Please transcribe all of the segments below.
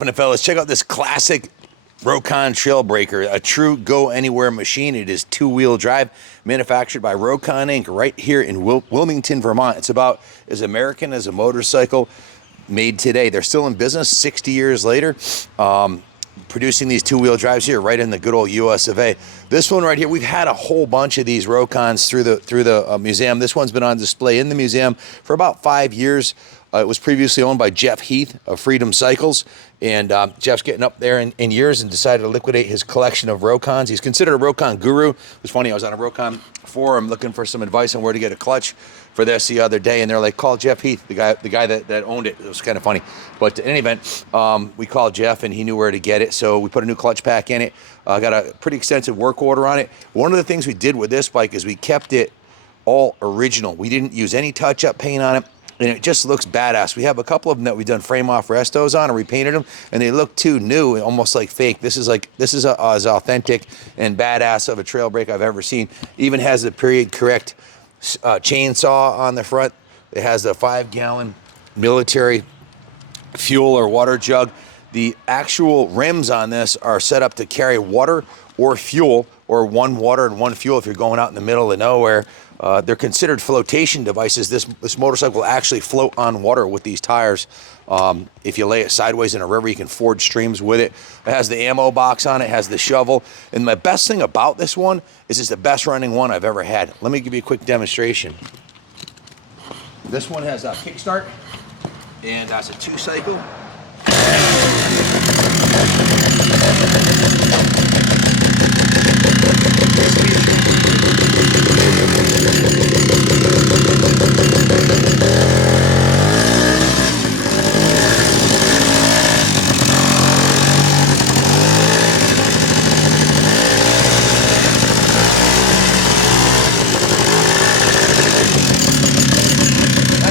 Fellas, check out this classic Rokon trail breaker, a true go-anywhere machine. It is two-wheel drive, manufactured by Rokon Inc. right here in Wilmington, Vermont. It's about as American as a motorcycle made today. They're still in business 60 years later, producing these two-wheel drives here right in the good old US of A. This one right here, we've had a whole bunch of these Rokons through the museum. This one's been on display in the museum for about 5 years. It was previously owned by Jeff Heath of Freedom Cycles, and Jeff's getting up there in years and decided to liquidate his collection of Rokons. He's considered a Rokon guru. It was funny, I was on a Rokon forum looking for some advice on where to get a clutch for this the other day, and they're like, call Jeff Heath, the guy that owned it. It was kind of funny. But in any event, we called Jeff, and he knew where to get it, so we put a new clutch pack in it. Got a pretty extensive work order on it. One of the things we did with this bike is we kept it all original. We didn't use any touch-up paint on it, and it just looks badass. We have a couple of them that we've done frame-off restos on and repainted them, and they look too new, almost like fake. This is as authentic and badass of a trail brake I've ever seen. Even has the period-correct chainsaw on the front. It has the 5-gallon military fuel or water jug. The actual rims on this are set up to carry water or fuel, or one water and one fuel if you're going out in the middle of nowhere. They're considered flotation devices. This motorcycle will actually float on water with these tires. If you lay it sideways in a river, you can forge streams with it. It has the ammo box on it, it has the shovel. And my best thing about this one is it's the best running one I've ever had. Let me give you a quick demonstration. This one has a kickstart, and that's a 2-cycle.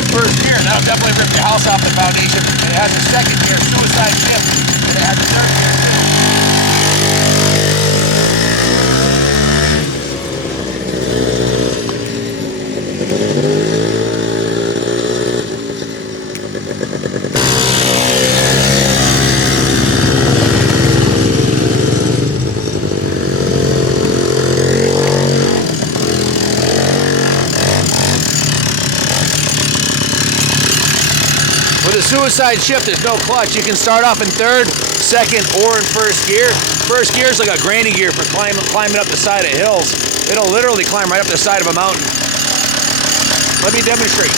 First gear, that'll definitely rip your house off the foundation. And it has a second gear, suicide shift, and it has a third gear With a suicide shift, there's no clutch. You can start off in third, second, or in first gear. First gear is like a granny gear for climbing up the side of hills. It'll literally climb right up the side of a mountain. Let me demonstrate.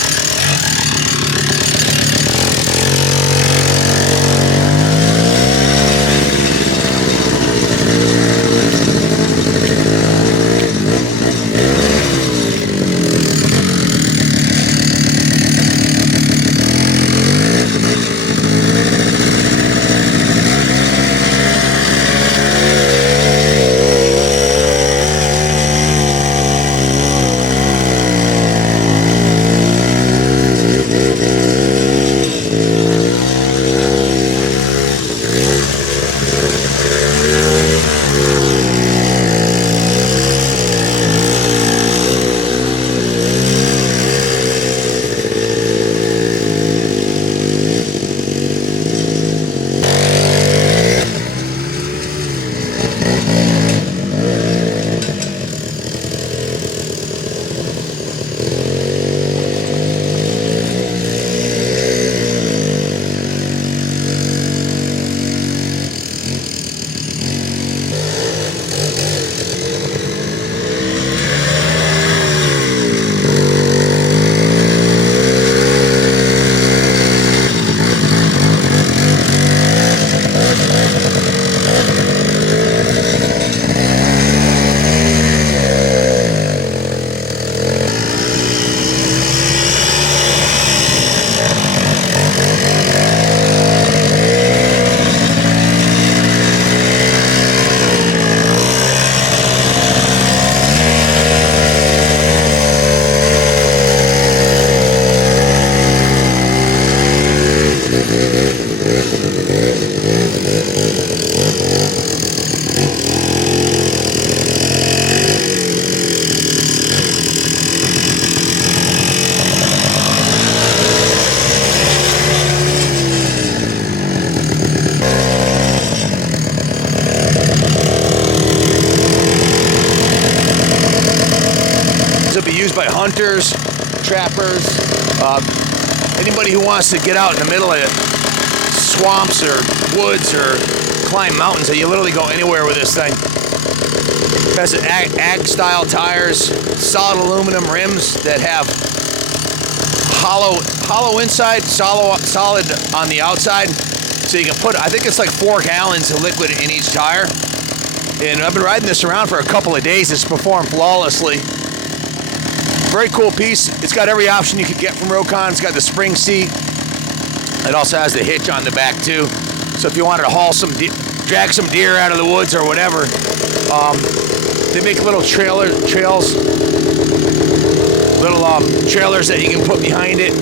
hunters, trappers, anybody who wants to get out in the middle of swamps or woods or climb mountains. So you literally go anywhere with this thing. It has ag style tires, solid aluminum rims that have hollow inside, solid on the outside. So you can put, I think it's like 4 gallons of liquid in each tire. And I've been riding this around for a couple of days. It's performed flawlessly. Very cool piece. It's got every option you could get from Rokon. It's got the spring seat. It also has the hitch on the back too. So if you wanted to haul drag some deer out of the woods or whatever, they make little trailers that you can put behind it.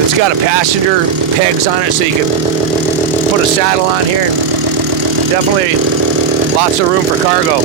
It's got a passenger pegs on it, so you can put a saddle on here. Definitely lots of room for cargo.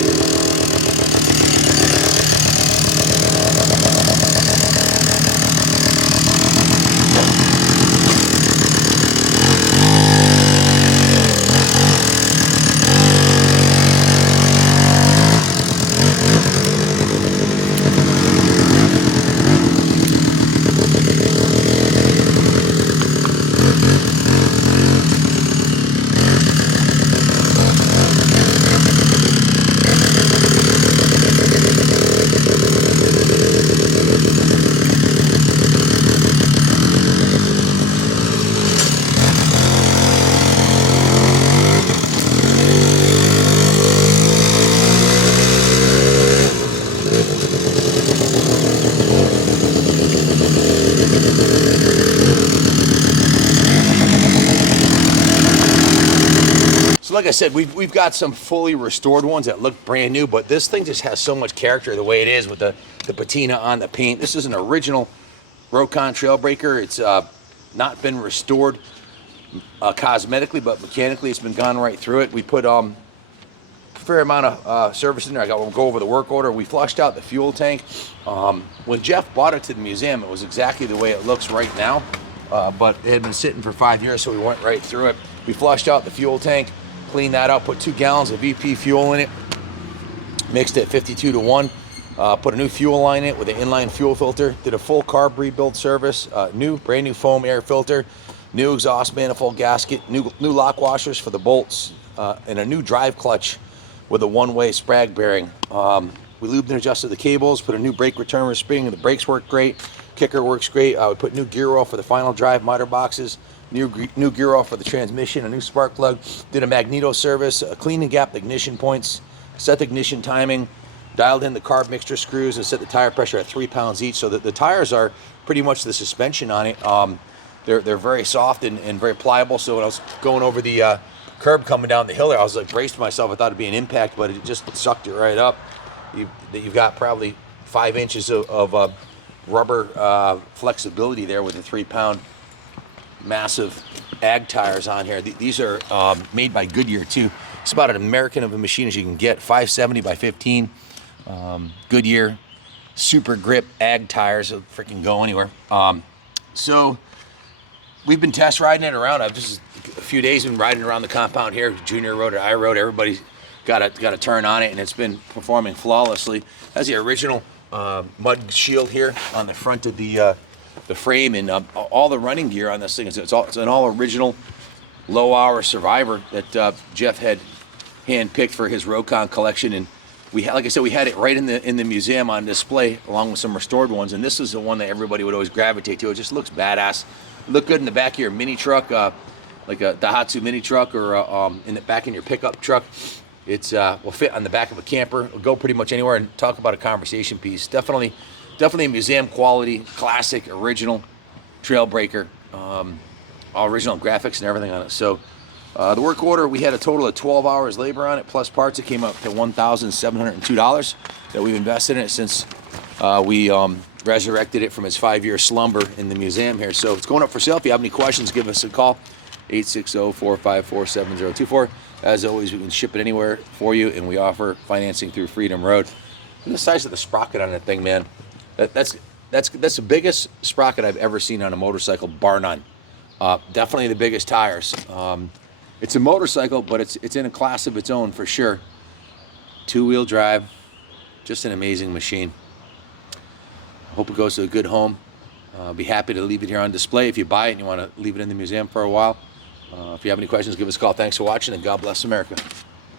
So like I said, we've got some fully restored ones that look brand new, but this thing just has so much character the way it is with the patina on the paint. This is an original Rokon Trailbreaker. It's not been restored cosmetically, but mechanically it's been gone right through it. We put a fair amount of service in there. We'll go over the work order. We flushed out the fuel tank. When Jeff bought it to the museum, it was exactly the way it looks right now, but it had been sitting for 5 years, so we went right through it. We flushed out the fuel tank, cleaned that out, put 2 gallons of VP fuel in it, mixed it 52-to-1, put a new fuel line in it with an inline fuel filter, did a full carb rebuild service, brand new foam air filter, new exhaust manifold gasket, new lock washers for the bolts, and a new drive clutch with a one-way sprag bearing. We lubed and adjusted the cables, put a new brake return spring, and the brakes work great. Kicker works great. We put new gear oil for the final drive miter boxes, new gear oil for the transmission, a new spark plug, did a magneto service, cleaned and gapped the ignition points, set the ignition timing, dialed in the carb mixture screws, and set the tire pressure at 3 pounds each, so that the tires are pretty much the suspension on it. They're very soft and very pliable, so when I was going over the curb coming down the hill there, I was like braced myself. I thought it'd be an impact, but it just sucked it right up. You've got probably 5 inches of rubber flexibility there with the 3-pound massive ag tires on here. These are made by Goodyear too. It's about an American of a machine as you can get. 570 by 15 Goodyear super grip ag tires. It'll freaking go anywhere. So we've been test riding it around. I've just a few days been riding around the compound here. Junior rode it, I rode it. Everybody's got a turn on it, and it's been performing flawlessly. Has the original mud shield here on the front of the frame, and all the running gear on this thing. It's an all original low hour Survivor that Jeff had hand picked for his Rokon collection, and like I said, we had it right in the museum on display along with some restored ones, and this is the one that everybody would always gravitate to. It just looks badass. Look good in the back of your mini truck, like a Daihatsu mini truck, or in the back in your pickup truck. It's will fit on the back of a camper. It'll go pretty much anywhere. And talk about a conversation piece. Definitely a museum quality, classic, original Trailbreaker. All original graphics and everything on it. So the work order, we had a total of 12 hours labor on it plus parts. It came up to $1,702 that we've invested in it since we resurrected it from its 5-year slumber in the museum here. So it's going up for sale. If you have any questions, give us a call. 860-454-7024. As always, we can ship it anywhere for you, and we offer financing through Freedom Road. And the size of the sprocket on that thing, man, that's the biggest sprocket I've ever seen on a motorcycle, bar none. Definitely the biggest tires. It's a motorcycle, but it's in a class of its own for sure. 2-wheel drive, Just an amazing machine. Hope it goes to a good home. Be happy to leave it here on display if you buy it and you want to leave it in the museum for a while. If you have any questions, give us a call. Thanks for watching, and God bless America.